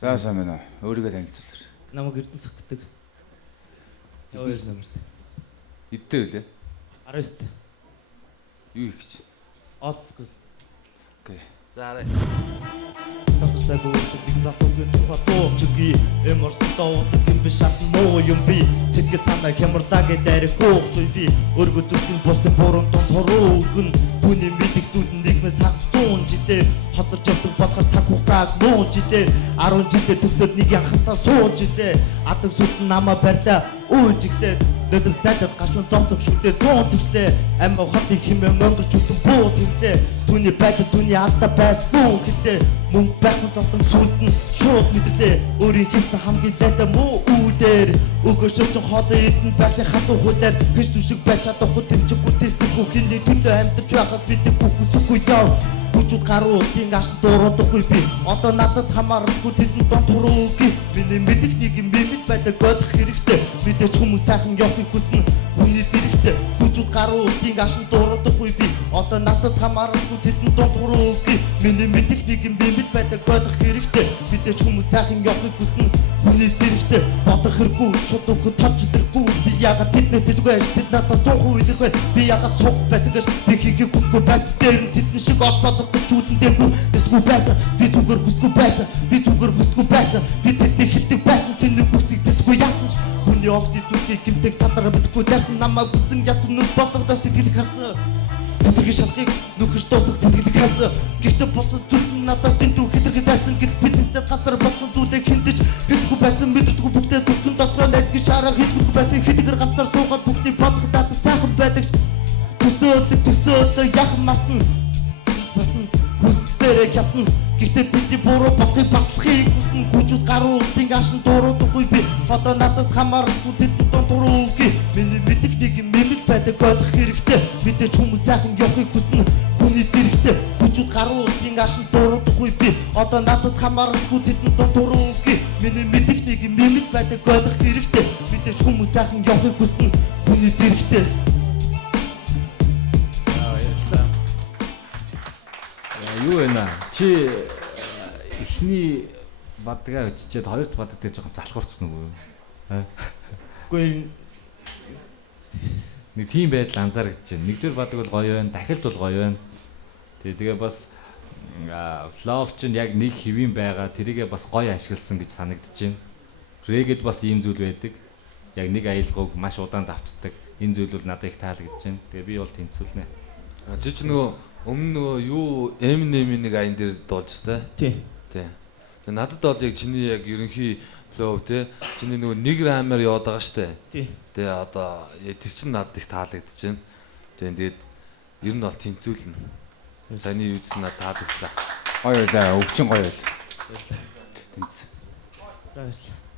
За сайн байна уу? Өөрийгөө танилцуулъя. Намайг Эрдэнэс гэдэг. Яваа номерт. Эдтэй үлээ. 19-т. Юу их гэж? Old school. Окей. За арай. Завсарсаагүй залуугийн тухай чиги эморстоо удаг юм биш атмоо юм би сэтгэл санаа хямрлаа гэдэг гооч би өргө зүтгэн бусдын буруу тонхороогүй түүний мэдих зүйл нэгмээс хагцуун жилээ хотор явдаг бодохоор цаг хугацааг нуу жилээ 10 жилээ төгсөөд нэг анхантаа сууж жилээ адаг сүлт намаа барьлаа үйлжиглээд дэдэм сайдад гашуун зовлог шүтээ туун төвслээ амиа хотын химээ монгорч үтэн буу тэмлээ түүний байдал түүний алдаа байсан хэлдэ мөнгө байхгүй зовлон сүлдэн шууд мэдлээ өөрийн хийсэн хамгийн лайтай муу үйлдэр өгөөшөө ч хоолой эдэн байхын хатуу хуулаар хэж түшиг байж чадахгүй тэмчиггүй тэсэхгүй хиний төлөө амьдарч байгаад бидээ бүхүсэхгүй яв Бүжүүд гаруу тийм ашиг дуурахгүй би одоо надад хамаарахгүй тэдэн дон туруугүй миний мэдих нэг юм бимэл байдаг годох хэрэгтэй мэдээч хүмүүс сайхан явахыг хүснэ хүний зэрэгтэй бүжүүд гаруу тийм ашиг дуурахгүй би одоо надад хамаарахгүй тэдэн дон туруугүй миний мэдих нэг юм бимэл байдаг годох хэрэгтэй мэдээч хүмүүс сайхан явахыг хүснэ хүний зэрэгтэй бодох хэрэггүй шууд өгөх точдоггүй би ягаад тэднээс илгүй ажил тэд надад суух үйлэргүй би ягаад суух байсан гэж би хийхийг хүсгүй байсан дээр нь тэдэн шиг олбодох чүүлэндээгүй тэсгүй байсан би зүгээр хүсгүй байсан би зүгээр хүсгүй байсан би тэдний хилдэг байсан тэний хүсийг тэсгүй яасан ч хүний огтны зүрхийг гимдэг тадараа мэдгүй дайсан намайг бүзэн ятсан нүд болгодоос сэтгэлийг харсан сэтгэлийн шалгыг нүхэж дуусах сэтгэлийг харсан гэхдээ босож зүлсэн надаас дэндүү хэтэрхий зайсан гэл биднээсээ газар болсон зүйлээ хиндэж хэлэхгүй байсан мэдэрдэггүй бүгдээ зүрхэн дотроо найдгийн шараа хийдэггүй байсан хэтгэр ганцаар суугаад бүгдийг бодох дата сайхан байдаг төсөөлөг яхан мартна басна хүсдэрэг ясна гэхдээ бидний буруу болохыг батлахыг хүснэ гүжүүд гаруу тийг ашин дууруудахгүй би одоо надад хамаарахгүй тэдэн дон туруугүй миний мэдих нэг юм мэмэл байдаг бодох хэрэгтэй мэдээч хүмүүс сайхан явахыг хүснэ хүний зэрэгтэй гүжүүд гаруу тийг ашин дууруудахгүй би одоо надад хамаарахгүй тэдэн дон туруугүй миний мэдих нэг юм мэмэл байдаг бодох хэрэгтэй мэдээч хүмүүс сайхан явахыг хүснэ хүний зэрэгтэй Юу вэ наа? Чи эхний бадгаа өччихэд хоёрт баддаг дээр жоохон залхуурцсан уу? Үгүй нэг тийм байдал анзаарч байна. Нэгдүгээр баддаг бол гоё байна, дахилт бол гоё байна. Тэгээ бас флоу чинь яг нэг хэвэн байгаа. Тэрийгээ бас гоё ашигласан гэж санагдаж байна. Рэгэд бас ийм зүйл байдаг. Яг нэг аялгауг маш удаан давтдаг. Энэ зүйл бол надад их таалагдж байна. Тэгээ би бол тэнцвүүлнэ. Жиж нөгөө өмнө нөгөө юу Eminem-ийн нэг аян дээр дуулж та. Тий. Тэгээ надад бол яг чиний яг ерөнхий флоу те чиний нөгөө нэг рамаар яваад байгаа штэ. Тий. Тэгээ одоо тэр чин надад их таалагдж байна. Тэгээд ер нь бол тэнцүүлнэ. Саяны юусэн надад таалагдлаа. Гоё байлаа. Өвчин гоё байл. Тэнц. За баярлалаа.